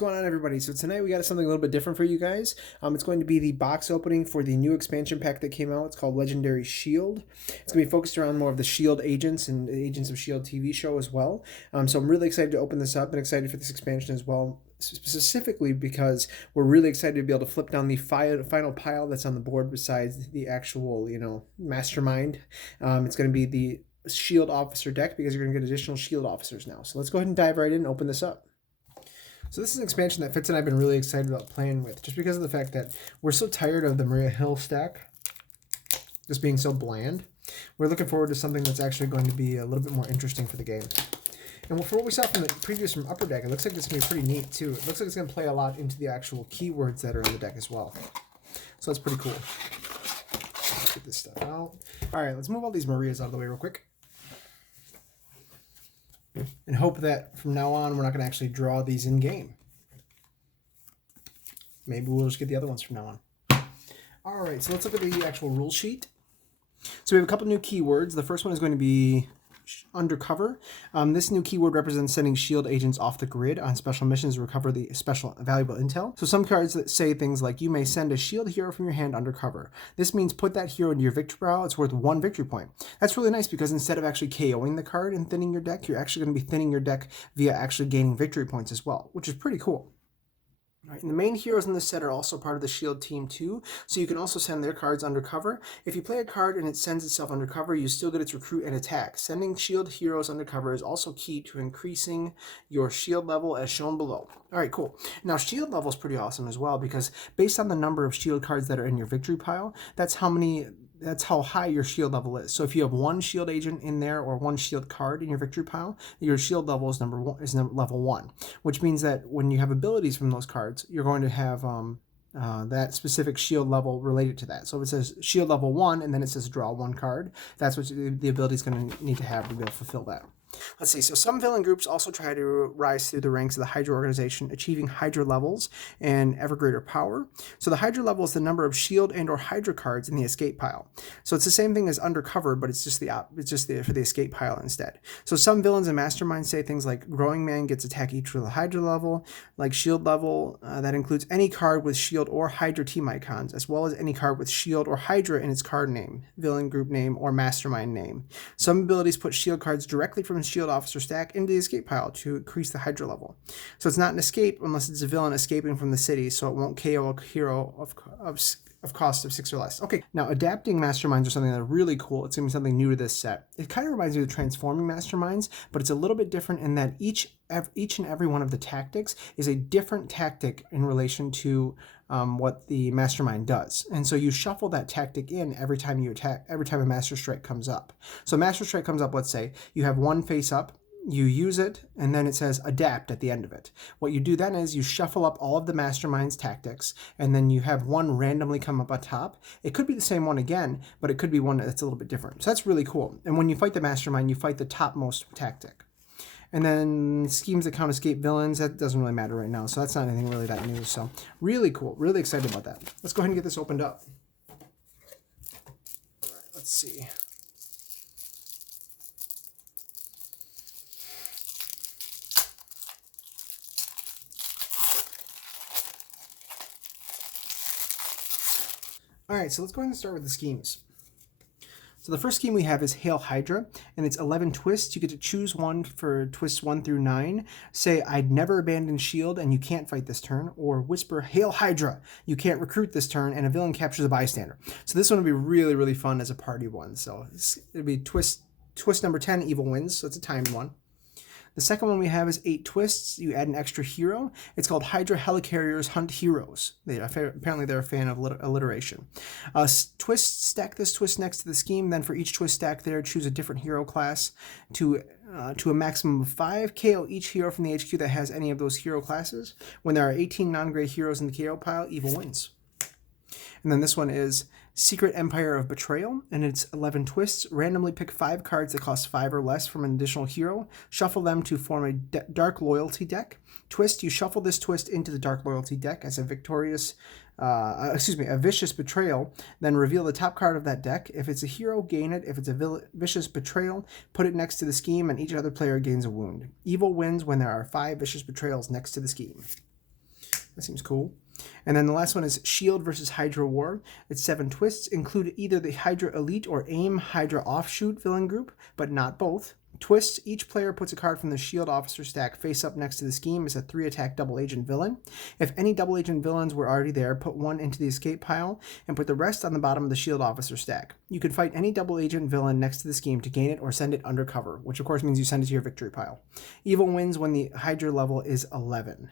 What's going on, everybody? So tonight we got something a little bit different for you guys. It's going to be the box opening for the new expansion pack that came out. It's called Legendary S.H.I.E.L.D. It's going to be focused around more of the S.H.I.E.L.D. agents and the Agents of S.H.I.E.L.D. TV show as well. So I'm really excited to open this up and excited for this expansion as well, specifically because we're really excited to be able to flip down the final pile that's on the board besides the actual, mastermind. It's going to be the S.H.I.E.L.D. officer deck because you're going to get additional S.H.I.E.L.D. officers now. So let's go ahead and dive right in and open this up. So this is an expansion that Fitz and I have been really excited about playing with, just because of the fact that we're so tired of the Maria Hill stack just being so bland. We're looking forward to something that's actually going to be a little bit more interesting for the game. And for what we saw from the previews from Upper Deck, it looks like this is going to be pretty neat too. It looks like it's going to play a lot into the actual keywords that are in the deck as well. So that's pretty cool. Let's get this stuff out. All right, let's move all these Marias out of the way real quick. And hope that from now on we're not going to actually draw these in game. Maybe we'll just get the other ones from now on. All right, so let's look at the actual rule sheet. So we have a couple new keywords. The first one is going to be undercover. This new keyword represents sending S.H.I.E.L.D. agents off the grid on special missions to recover the special valuable intel. So some cards that say things like, you may send a S.H.I.E.L.D. hero from your hand undercover. This means put that hero into your victory pile. It's worth 1 victory point. That's really nice because instead of actually KOing the card and thinning your deck, you're actually going to be thinning your deck via actually gaining victory points as well, which is pretty cool. All right, and the main heroes in this set are also part of the S.H.I.E.L.D. team too, so you can also send their cards undercover. If you play a card and it sends itself undercover, you still get its recruit and attack. Sending S.H.I.E.L.D. heroes undercover is also key to increasing your S.H.I.E.L.D. level as shown below. All right, cool. Now, S.H.I.E.L.D. level is pretty awesome as well because based on the number of S.H.I.E.L.D. cards that are in your victory pile, that's how high your S.H.I.E.L.D. level is. So if you have 1 S.H.I.E.L.D. agent in there or 1 S.H.I.E.L.D. card in your victory pile, your S.H.I.E.L.D. level is level 1, which means that when you have abilities from those cards, you're going to have that specific S.H.I.E.L.D. level related to that. So if it says S.H.I.E.L.D. level 1 and then it says draw 1 card, that's what the ability is going to need to have to be able to fulfill that. Let's see, so some villain groups also try to rise through the ranks of the Hydra organization, achieving Hydra levels and ever greater power. So the Hydra level is the number of S.H.I.E.L.D. and or Hydra cards in the escape pile. So it's the same thing as undercover, but it's just for the escape pile instead. So some villains and masterminds say things like Growing Man gets attack each with a Hydra level, like S.H.I.E.L.D. level, that includes any card with S.H.I.E.L.D. or Hydra team icons, as well as any card with S.H.I.E.L.D. or Hydra in its card name, villain group name, or mastermind name. Some abilities put S.H.I.E.L.D. cards directly from S.H.I.E.L.D. officer stack into the escape pile to increase the Hydra level. So it's not an escape unless it's a villain escaping from the city, so it won't KO a hero of cost of 6 or less. Okay, now adapting masterminds are something that are really cool. It's going to be something new to this set. It kind of reminds me of transforming masterminds, but it's a little bit different in that each and every one of the tactics is a different tactic in relation to what the mastermind does. And so you shuffle that tactic in every time you attack, every time a master strike comes up. So master strike comes up, let's say you have 1 face up, you use it, and then it says adapt at the end of it. What you do then is you shuffle up all of the mastermind's tactics, and then you have 1 randomly come up on top. It could be the same one again, but it could be one that's a little bit different. So that's really cool. And when you fight the mastermind, you fight the topmost tactic. And then schemes that count escape villains, that doesn't really matter right now, so that's not anything really that new. So really cool, really excited about that. Let's go ahead and get this opened up. All right, let's see. All right, so let's go ahead and start with the schemes. So the first scheme we have is Hail Hydra, and it's 11 twists. You get to choose one for twists 1 through 9. Say, I'd never abandon S.H.I.E.L.D. and you can't fight this turn. Or whisper, Hail Hydra, you can't recruit this turn, and a villain captures a bystander. So this one will be really, really fun as a party one. So it'll be twist number 10, Evil Wins, so it's a timed one. The second one we have is 8 twists. You add an extra hero. It's called Hydra Helicarriers Hunt Heroes. Apparently they're a fan of alliteration. Twist, stack this twist next to the scheme. Then for each twist stack there, choose a different hero class to a maximum of 5. KO each hero from the HQ that has any of those hero classes. When there are 18 non-gray heroes in the KO pile, Evil wins. And then this one is Secret Empire of Betrayal, and it's 11 twists. Randomly pick 5 cards that cost 5 or less from an additional hero. Shuffle them to form a Dark Loyalty deck. Twist, you shuffle this twist into the Dark Loyalty deck as a vicious betrayal. Then reveal the top card of that deck. If it's a hero, gain it. If it's a vicious betrayal, put it next to the scheme, and each other player gains a wound. Evil wins when there are 5 vicious betrayals next to the scheme. That seems cool. And then the last one is S.H.I.E.L.D versus Hydra War. It's 7 twists, include either the Hydra Elite or AIM Hydra Offshoot villain group, but not both. Twists, each player puts a card from the S.H.I.E.L.D officer stack face up next to the scheme as a 3-attack double agent villain. If any double agent villains were already there, put one into the escape pile and put the rest on the bottom of the S.H.I.E.L.D officer stack. You can fight any double agent villain next to the scheme to gain it or send it undercover, which of course means you send it to your victory pile. Evil wins when the Hydra level is 11.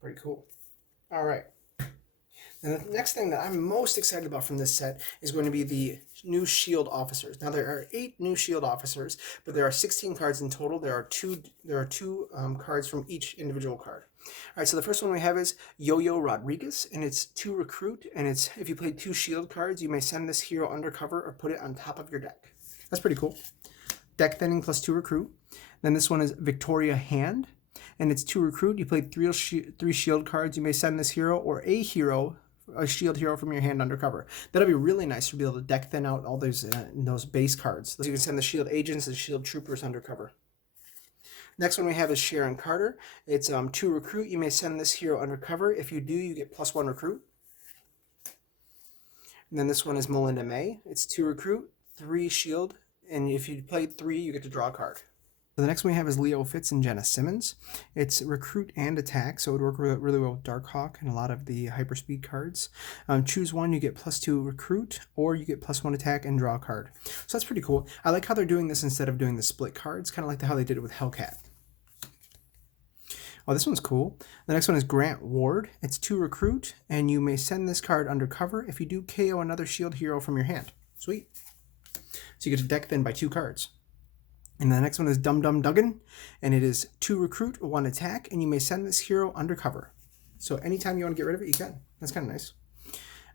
Pretty cool. All right. And the next thing that I'm most excited about from this set is going to be the new S.H.I.E.L.D officers. Now there are 8 new S.H.I.E.L.D officers, but there are 16 cards in total. There are two cards from each individual card. All right, so the first one we have is Yo-Yo Rodriguez, and it's 2 recruit, and it's if you play 2 S.H.I.E.L.D cards, you may send this hero undercover or put it on top of your deck. That's pretty cool. Deck thinning plus 2 recruit. Then this one is Victoria Hand, and it's 2 recruit. You played 3 S.H.I.E.L.D cards. You may send this hero or a S.H.I.E.L.D hero from your hand undercover. That'll be really nice to be able to deck thin out all those base cards. So you can send the S.H.I.E.L.D agents and S.H.I.E.L.D troopers undercover. Next one we have is Sharon Carter. It's 2 recruit. You may send this hero undercover. If you do, you get +1 recruit. And then this one is Melinda May. It's 2 recruit, 3 S.H.I.E.L.D, and if you played 3, you get to draw a card. So the next one we have is Leo Fitz and Jenna Simmons. It's recruit and attack, so it would work really well with Darkhawk and a lot of the hyperspeed cards. Choose one, you get +2 recruit, or you get +1 attack and draw a card. So that's pretty cool. I like how they're doing this instead of doing the split cards, kind of like how they did it with Hellcat. Oh, this one's cool. The next one is Grant Ward. It's 2 recruit, and you may send this card undercover. If you do, KO another S.H.I.E.L.D hero from your hand. Sweet. So you get to deck thin by 2 cards. And the next one is Dum Dum Duggan, and it is 2 recruit, 1 attack, and you may send this hero undercover. So anytime you want to get rid of it, you can. That's kind of nice.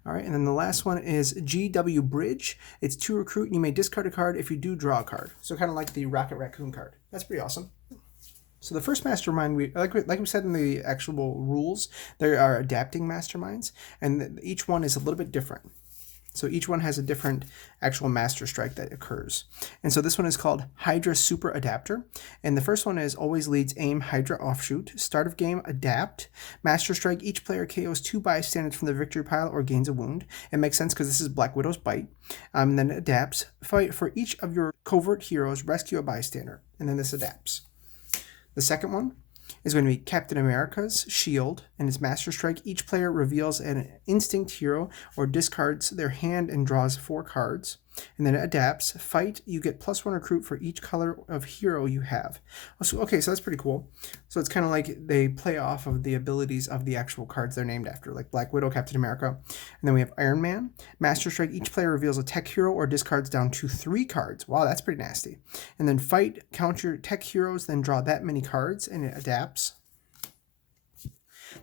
All right, and then the last one is GW Bridge. It's 2 recruit, and you may discard a card if you do draw a card. So kind of like the Rocket Raccoon card. That's pretty awesome. So the first mastermind, like we said in the actual rules, there are adapting masterminds, and each one is a little bit different. So each one has a different actual master strike that occurs. And so this one is called Hydra Super Adapter. And the first one is always leads AIM Hydra Offshoot. Start of game, adapt. Master strike, each player KOs 2 bystanders from the victory pile or gains a wound. It makes sense because this is Black Widow's bite. And then it adapts. Fight for each of your covert heroes, rescue a bystander. And then this adapts. The second one is going to be Captain America's S.H.I.E.L.D. and its Master Strike. Each player reveals an instinct hero or discards their hand and draws 4 cards. And then it adapts. Fight, you get +1 recruit for each color of hero you have. So, okay, so that's pretty cool. So it's kind of like they play off of the abilities of the actual cards they're named after, like Black Widow, Captain America. And then we have Iron Man. Master Strike, each player reveals a tech hero or discards down to 3 cards. Wow, that's pretty nasty. And then Fight, count your tech heroes, then draw that many cards, and it adapts.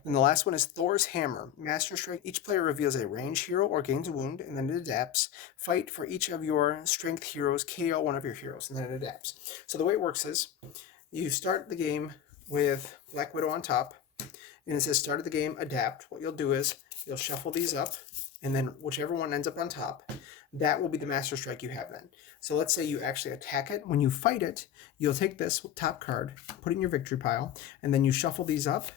And the last one is Thor's Hammer. Master Strike, each player reveals a range hero or gains a wound, and then it adapts. Fight for each of your strength heroes, KO one of your heroes, and then it adapts. So the way it works is, you start the game with Black Widow on top, and it says start of the game, adapt. What you'll do is, you'll shuffle these up, and then whichever one ends up on top, that will be the Master Strike you have then. So let's say you actually attack it. When you fight it, you'll take this top card, put it in your victory pile, and then you shuffle these up,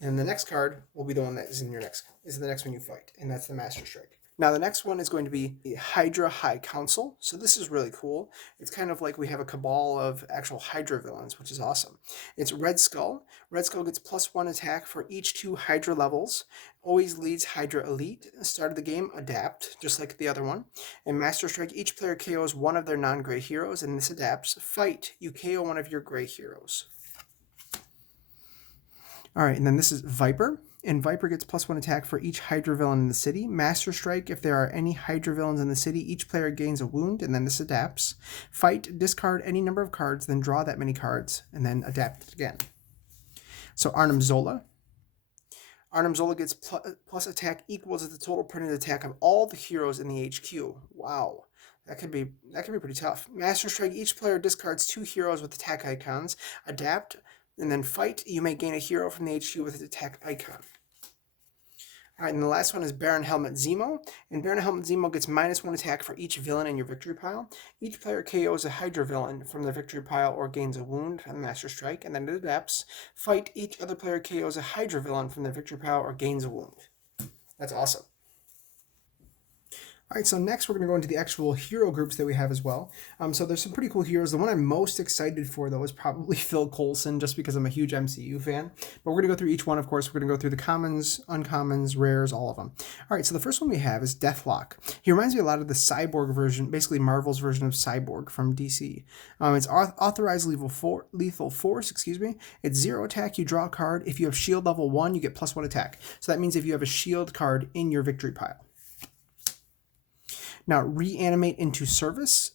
and the next card will be the one that is in your is the next one you fight, and that's the Master Strike. Now the next one is going to be the Hydra High Council. So this is really cool. It's kind of like we have a cabal of actual Hydra villains, which is awesome. It's Red Skull. Red Skull gets +1 attack for each 2 Hydra levels. Always leads Hydra Elite. Start of the game, adapt, just like the other one. And Master Strike, each player KOs one of their non-gray heroes, and this adapts. Fight, you KO one of your gray heroes. All right, and then this is Viper. And Viper gets +1 attack for each Hydra villain in the city. Master Strike, if there are any Hydra villains in the city, each player gains a wound, and then this adapts. Fight, discard any number of cards, then draw that many cards, and then adapt it again. So Arnim Zola. Arnim Zola gets plus attack equals to the total printed attack of all the heroes in the HQ. Wow. That could be pretty tough. Master Strike, each player discards 2 heroes with attack icons. Adapt, and then fight, you may gain a hero from the HQ with an attack icon. All right, and the last one is Baron Helmet Zemo. And Baron Helmet Zemo gets -1 attack for each villain in your victory pile. Each player KOs a Hydra villain from their victory pile or gains a wound on Master Strike, and then it adapts. Fight, each other player KOs a Hydra villain from their victory pile or gains a wound. That's awesome. All right, so next we're going to go into the actual hero groups that we have as well. So there's some pretty cool heroes. The one I'm most excited for, though, is probably Phil Coulson, just because I'm a huge MCU fan. But we're going to go through each one, of course. We're going to go through the commons, uncommons, rares, all of them. All right, so the first one we have is Deflock. He reminds me a lot of the Cyborg version, basically Marvel's version of Cyborg from DC. It's authorized lethal force, It's 0 attack, you draw a card. If you have shield level 1, you get +1 attack. So that means if you have a shield card in your victory pile. Now, reanimate into service.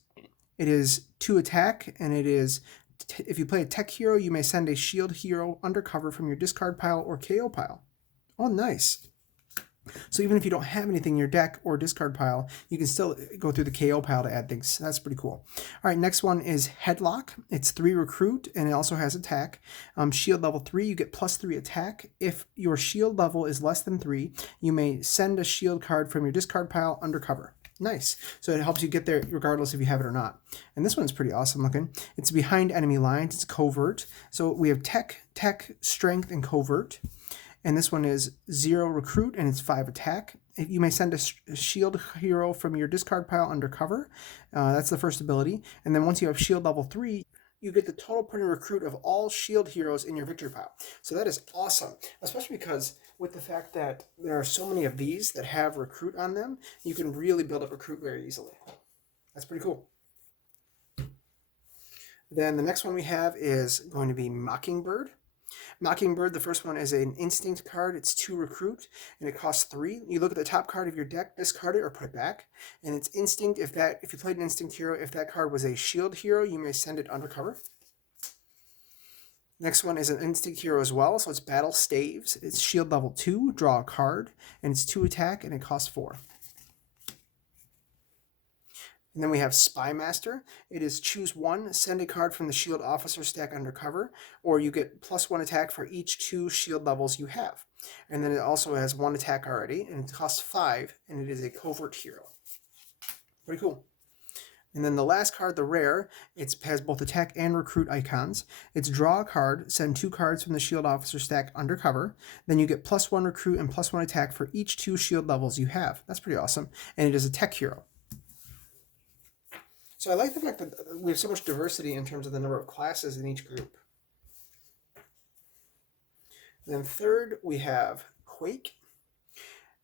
It is 2 attack, and it is, if you play a tech hero, you may send a shield hero undercover from your discard pile or KO pile. Oh, nice. So even if you don't have anything in your deck or discard pile, you can still go through the KO pile to add things. That's pretty cool. All right, next one is Headlock. It's 3 recruit, and it also has attack. Shield level 3, you get +3 attack. If your shield level is less than 3, you may send a shield card from your discard pile undercover. Nice. So it helps you get there regardless if you have it or not. And this one's pretty awesome looking. It's behind enemy lines. It's covert. So we have tech, strength, and covert. And this one is 0 recruit, and it's 5 attack. You may send a shield hero from your discard pile undercover. That's the first ability. And then once you have shield level 3, you get the total printed recruit of all shield heroes in your victory pile. So that is awesome, especially because with the fact that there are so many of these that have recruit on them, you can really build up recruit very easily. That's pretty cool. Then the next one we have is going to be Mockingbird. Mockingbird, the first one is an instinct card. It's 2 recruit, and it costs 3. You look at the top card of your deck, discard it or put it back. And it's instinct. If you played an instinct hero, if that card was a shield hero, you may send it undercover. Next one is an instinct hero as well, so it's Battle Staves. It's shield level 2, draw a card, and it's 2 attack, and it costs 4. And then we have Spy Master. It is choose 1, send a card from the shield officer stack undercover, or you get +1 attack for each 2 shield levels you have. And then it also has 1 attack already, and it costs 5, and it is a covert hero. Pretty cool. And then the last card, the rare, it has both attack and recruit icons. It's draw a card, send 2 cards from the shield officer stack undercover. Then you get +1 recruit and +1 attack for each 2 shield levels you have. That's pretty awesome. And it is a tech hero. So I like the fact that we have so much diversity in terms of the number of classes in each group. Then third, we have Quake.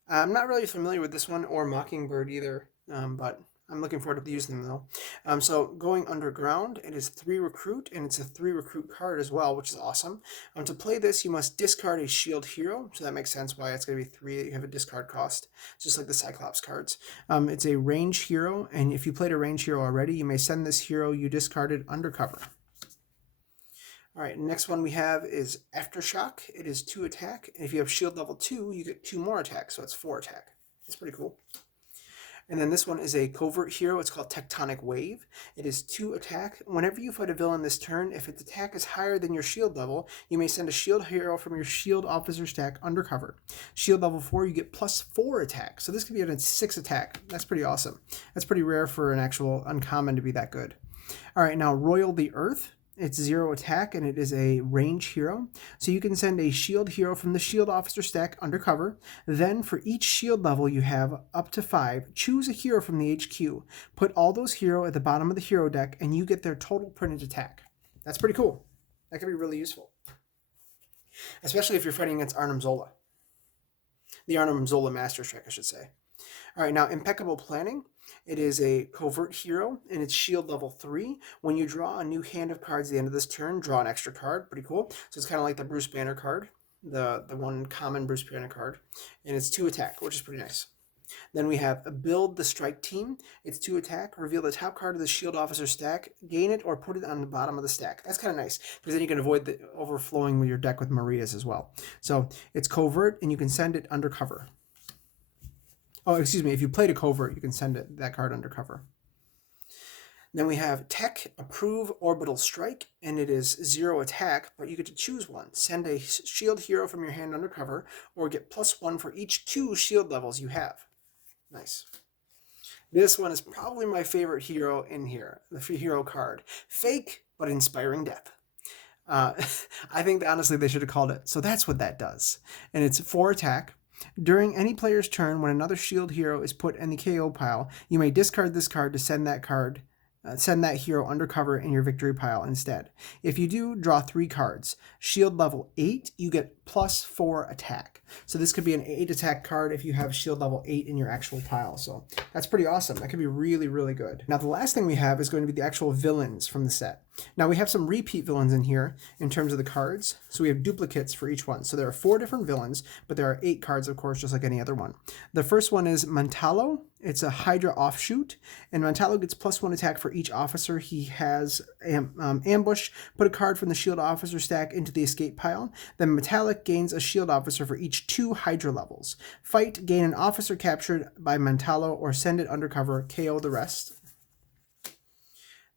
I'm not really familiar with this one or Mockingbird either, but I'm looking forward to using them though. So going underground, it is 3 recruit, and it's a 3 recruit card as well, which is awesome. To play this, you must discard a shield hero, so that makes sense why it's going to be 3. You have a discard cost, just like the Cyclops cards. It's a range hero, and if you played a range hero already, you may send this hero you discarded undercover. All right, next one we have is Aftershock. It is 2 attack, and if you have shield level 2, you get 2 more attack, so it's 4 attack. That's pretty cool. And then this one is a covert hero. It's called Tectonic Wave. It is 2 attack. Whenever you fight a villain this turn, if its attack is higher than your shield level, you may send a shield hero from your shield officer stack undercover. Shield level 4, you get +4 attack. So this could be a 6 attack. That's pretty awesome. That's pretty rare for an actual uncommon to be that good. All right, now Royal the Earth. It's 0 attack, and it is a range hero. So you can send a shield hero from the shield officer stack undercover. Then for each shield level you have up to 5, choose a hero from the HQ. Put all those heroes at the bottom of the hero deck, and you get their total printed attack. That's pretty cool. That could be really useful. Especially if you're fighting against Arnim Zola. The Arnim Zola Master Strike, I should say. All right, now Impeccable Planning. It is a covert hero, and it's shield level 3. When you draw a new hand of cards at the end of this turn, draw an extra card. Pretty cool. So it's kind of like the Bruce Banner card, the one common Bruce Banner card. And it's 2 attack, which is pretty nice. Then we have Build the Strike Team. It's 2 attack. Reveal the top card of the shield officer stack. Gain it or put it on the bottom of the stack. That's kind of nice, because then you can avoid the overflowing with your deck with Marias as well. So it's covert, and you can send it undercover. Oh, excuse me, if you played a covert, you can send that card undercover. Then we have Tech Approve Orbital Strike, and it is 0 attack, but you get to choose one. Send a shield hero from your hand undercover, or get +1 for each 2 shield levels you have. Nice. This one is probably my favorite hero in here, the free hero card. Fake, but inspiring death. I think that honestly they should have called it. So that's what that does. And it's 4 attack. During any player's turn, when another shield hero is put in the KO pile, you may discard this card to send that hero undercover in your victory pile instead. If you do, draw 3 cards. Shield level 8, you get +4 attack. So this could be an 8 attack card if you have shield level 8 in your actual pile. So that's pretty awesome. That could be really, really good. Now the last thing we have is going to be the actual villains from the set. Now we have some repeat villains in here in terms of the cards. So we have duplicates for each one. So there are 4 different villains, but there are 8 cards, of course, just like any other one. The first one is Mantallo. It's a Hydra offshoot, and Mantallo gets +1 attack for each officer he has ambush. Put a card from the shield officer stack into the escape pile. Then Metallic gains a shield officer for each 2 Hydra levels. Fight, gain an officer captured by Mantallo, or send it undercover, KO the rest.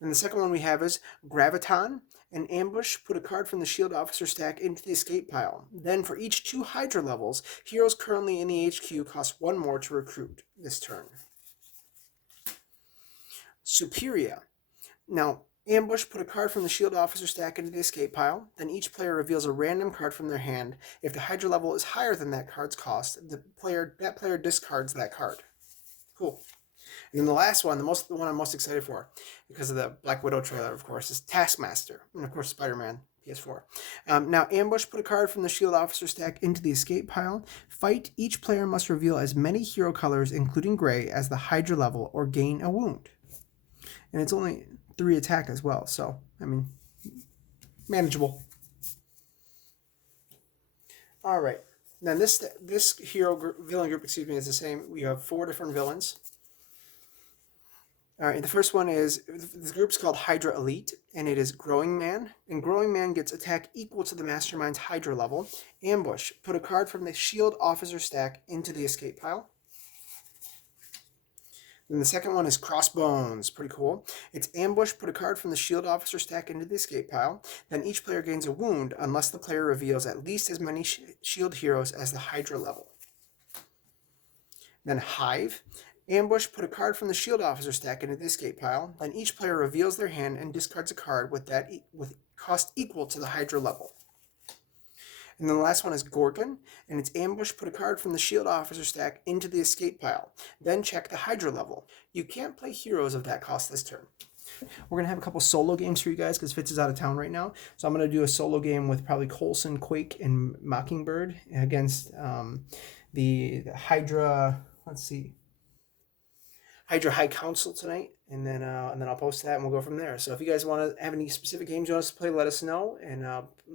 And the second one we have is Graviton. An ambush, put a card from the shield officer stack into the escape pile. Then for each 2 Hydra levels, heroes currently in the HQ cost 1 more to recruit this turn. Superia. Now, ambush, put a card from the shield officer stack into the escape pile. Then each player reveals a random card from their hand. If the Hydra level is higher than that card's cost, that player discards that card. Cool. And then the last one, the one I'm most excited for, because of the Black Widow trailer, of course, is Taskmaster. And of course, Spider-Man, PS4. Now, ambush, put a card from the shield officer stack into the escape pile. Fight, each player must reveal as many hero colors, including gray, as the Hydra level, or gain a wound. And it's only 3 attack as well, so, I mean, manageable. All right. Now, this villain group, is the same. We have 4 different villains. All right, the first one is, the group's called Hydra Elite, and it is Growing Man. And Growing Man gets attack equal to the Mastermind's Hydra level. Ambush, put a card from the shield officer stack into the escape pile. Then the second one is Crossbones, pretty cool. It's ambush, put a card from the shield officer stack into the escape pile. Then each player gains a wound unless the player reveals at least as many shield heroes as the Hydra level. Then Hive. Ambush, put a card from the shield officer stack into the escape pile. Then each player reveals their hand and discards a card with cost equal to the Hydra level. And then the last one is Gorgon, and it's ambush, put a card from the shield officer stack into the escape pile. Then check the Hydra level. You can't play heroes of that cost this turn. We're going to have a couple solo games for you guys because Fitz is out of town right now. So I'm going to do a solo game with probably Coulson, Quake, and Mockingbird against the Hydra, let's see, Hydra High Council tonight, and then I'll post that and we'll go from there. So if you guys want to have any specific games you want us to play, let us know, and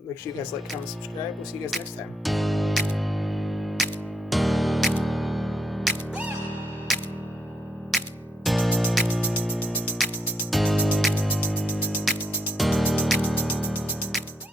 make sure you guys like, comment, subscribe. We'll see you guys next time.